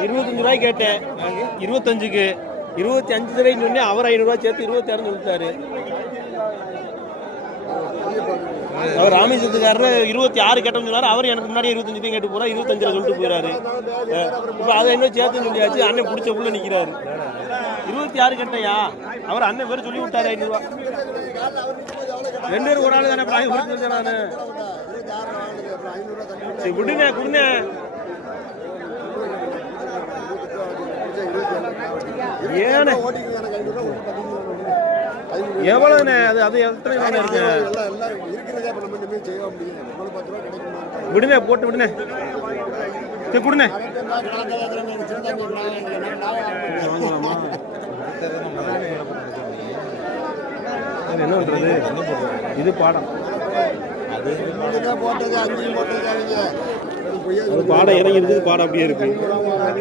25 ரூபாய் கேட்டேன். 25க்கு 25 ரூபாய்ன்னு சொன்னே அவர் 500 ரூபாய் சேர்த்து 26 சொல்லிட்டாரு. அவர் ராமேஸ்வரத்துக்காரர் 26 கேட்டோம்னு சொன்னாரு. அவர் எனக்கு முன்னாடி 25 கேட்டு போறா, 25 சொல்லிட்டு போயிறாரு. இப்போ அதை என்ன சேர்த்து சொல்லியாச்சு. அண்ணன் பிடிச்ச உள்ள நிக்கிறாரு. 26 கேட்டையா அவர் அண்ணன் பேர் சொல்லி விட்டாரு 500 ரூபா. 2 பேரும் ஒரு ஆளு தானே. நானு சரி விடுங்க கொடுங்க. ஏன்னு எவ்வளவுண்ணே அது அது எத்தனை இருக்கு விடுங்க போட்டு விடுங்க. சரி கொடுங்க. என்ன பண்றது இது பாடம். அது பாடம் இறங்கி இருக்குது. பாடம் அப்படியே இருக்கு.